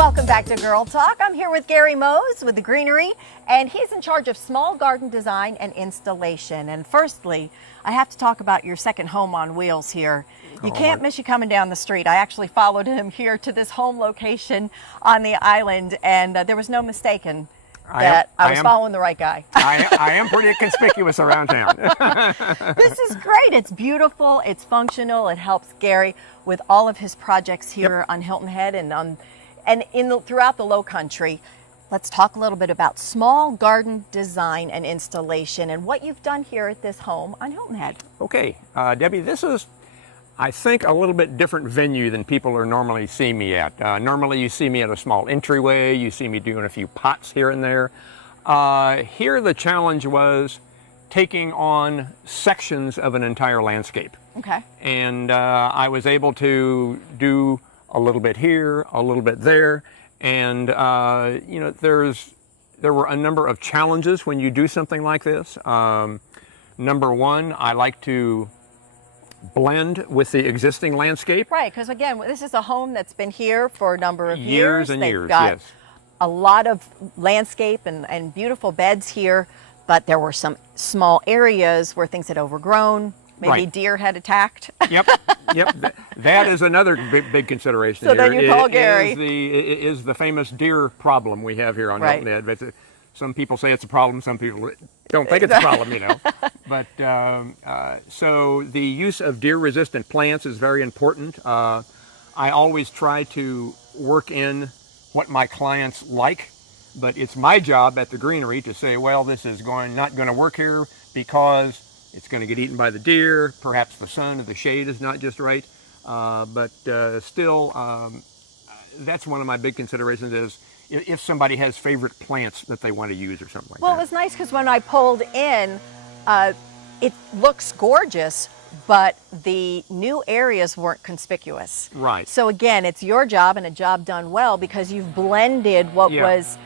Welcome back to Girl Talk. I'm here with Gary Moews with the Greenery, and he's in charge of small garden design and installation. And firstly, I have to talk about your second home on wheels here. You can't miss you coming down the street. I actually followed him here to this home location on the island, and there was no mistaking that I was following the right guy. I am pretty conspicuous around town. This is great. It's beautiful. It's functional. It helps Gary with all of his projects here on Hilton Head and throughout the Low Country. Let's talk a little bit about small garden design and installation and what you've done here at this home on Hilton Head. Okay, Debbie, this is, I think, a little bit different venue than people are normally see me at. Normally you see me at a small entryway, you see me doing a few pots here and there. Here the challenge was taking on sections of an entire landscape. Okay. And I was able to do a little bit here, a little bit there, and you know, there were a number of challenges when you do something like this. Number one, I like to blend with the existing landscape. Right, because again, this is a home that's been here for a number of years. And They've years, got yes. a lot of landscape and beautiful beds here, but there were some small areas where things had overgrown. Maybe Right. deer had attacked. Yep. That is another big consideration. So here. then you call Gary. Is the famous deer problem we have here on Right. Hilton Head. But some people say it's a problem. Some people don't think it's a problem. You know. But so the use of deer-resistant plants is very important. I always try to work in what my clients like, but it's my job at the Greenery to say, well, this is not going to work here because it's going to get eaten by the deer. Perhaps the sun or the shade is not just right. But still, that's one of my big considerations is if somebody has favorite plants that they want to use or something like Well, that. it was nice because when I pulled in, it looks gorgeous, but the new areas weren't conspicuous. Right. So again, it's your job and a job done well because you've blended what was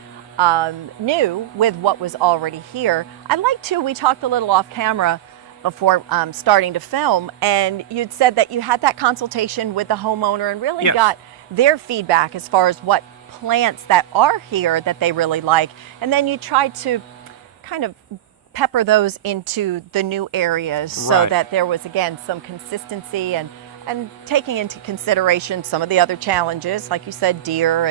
new with what was already here. I'd like to, we talked a little off camera before starting to film, and you'd said that you had that consultation with the homeowner and really got their feedback as far as what plants that are here that they really like, and then you tried to kind of pepper those into the new areas so that there was again some consistency and taking into consideration some of the other challenges, like you said, deer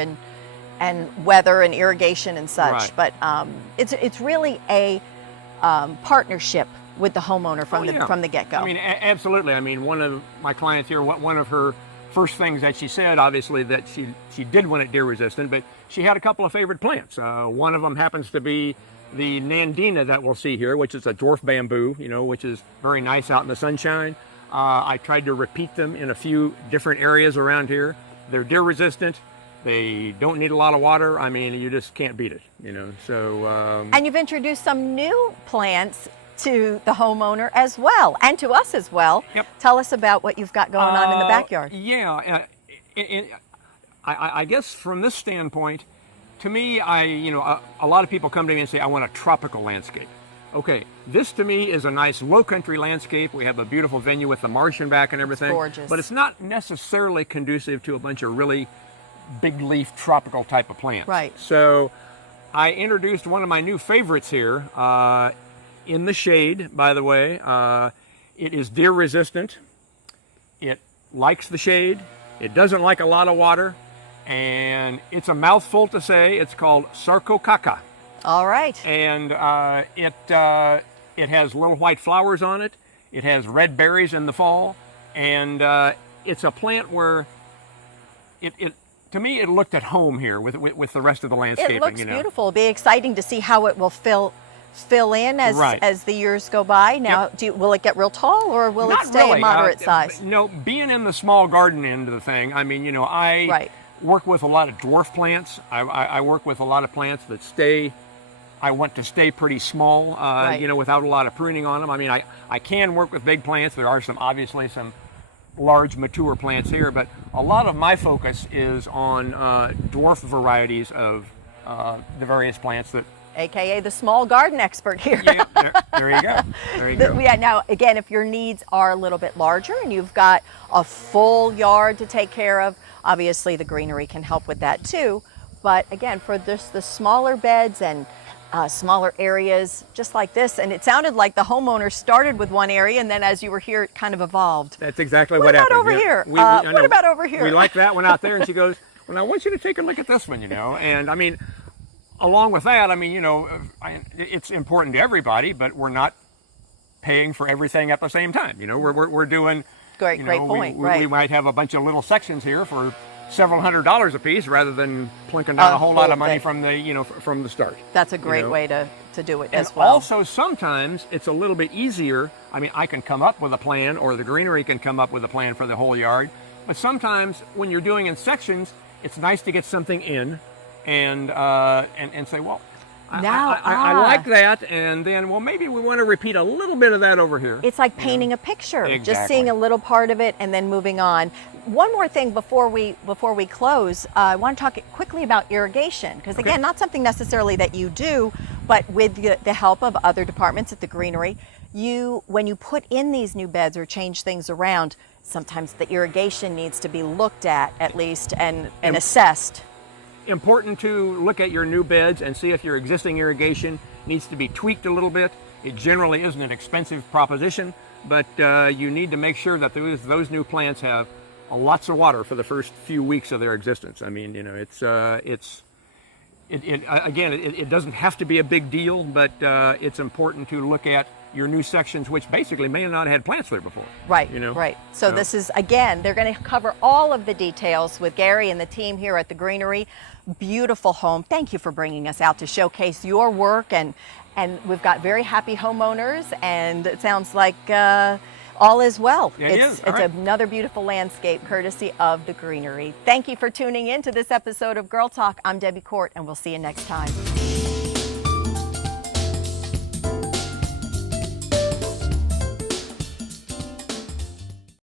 and weather and irrigation and such. But it's really a partnership with the homeowner from the get-go. I mean, absolutely. I mean, one of my clients here, one of her first things that she said, obviously, that she did want it deer resistant, but she had a couple of favorite plants. One of them happens to be the Nandina that we'll see here, which is a dwarf bamboo, you know, which is very nice out in the sunshine. I tried to repeat them in a few different areas around here. They're deer resistant. They don't need a lot of water. I mean, you just can't beat it, you know. So and you've introduced some new plants to the homeowner as well, and to us as well. Yep. Tell us about what you've got going on in the backyard. Yeah, I guess from this standpoint, to me, a lot of people come to me and say, I want a tropical landscape. Okay, this to me is a nice low country landscape. We have a beautiful venue with the marsh and back and everything. It's gorgeous. But it's not necessarily conducive to a bunch of really big leaf tropical type of plants. Right. So I introduced one of my new favorites here, in the shade, by the way. It is deer resistant. It likes the shade. It doesn't like a lot of water. And it's a mouthful to say. It's called Sarcococca. All right. And it has little white flowers on it. It has red berries in the fall. And it's a plant where to me, it looked at home here with the rest of the landscaping. It looks you know. beautiful. It'll be exciting to see how it will fill in as the years go by. Now, will it get real tall, or will it stay a moderate size? No, being in the small garden end of the thing, I mean, you know, I work with a lot of dwarf plants. I work with a lot of plants that I want to stay pretty small, you know, without a lot of pruning on them. I mean, I can work with big plants. There are obviously some large mature plants here, but a lot of my focus is on dwarf varieties of the various plants that AKA the small garden expert here. Yeah, there you go. There you go. Yeah, now, again, if your needs are a little bit larger and you've got a full yard to take care of, obviously the Greenery can help with that too. But again, for this, the smaller beds and smaller areas, just like this, and it sounded like the homeowner started with one area, and then as you were here, it kind of evolved. That's exactly what happened. Over here? What about over here? We like that one out there, and she goes, well, I want you to take a look at this one, And I mean, along with that, I mean, it's important to everybody, but we're not paying for everything at the same time. We're doing. Great point. We might have a bunch of little sections here for several $100s a piece rather than plunking down a whole lot of money from the from the start. That's a great way to do it and as well. Also, sometimes it's a little bit easier. I mean, I can come up with a plan, or the Greenery can come up with a plan for the whole yard. But sometimes when you're doing in sections, it's nice to get something in and say, well, I like that, and then, well, maybe we want to repeat a little bit of that over here. It's like painting a picture, Exactly. Just seeing a little part of it and then moving on. One more thing before we close, I want to talk quickly about irrigation, because again, not something necessarily that you do, but with the help of other departments at the Greenery, when you put in these new beds or change things around, sometimes the irrigation needs to be looked at least, and assessed. Important to look at your new beds and see if your existing irrigation needs to be tweaked a little bit. It generally isn't an expensive proposition, but you need to make sure that those new plants have lots of water for the first few weeks of their existence. I mean, it doesn't have to be a big deal, but it's important to look at your new sections, which basically may not have had plants there before. Right, right. So this is, again, they're going to cover all of the details with Gary and the team here at the Greenery. Beautiful home. Thank you for bringing us out to showcase your work, and we've got very happy homeowners, and it sounds like all is well. Yeah, it's another beautiful landscape courtesy of the Greenery. Thank you for tuning in to this episode of Girl Talk. I'm Debbie Court, and we'll see you next time.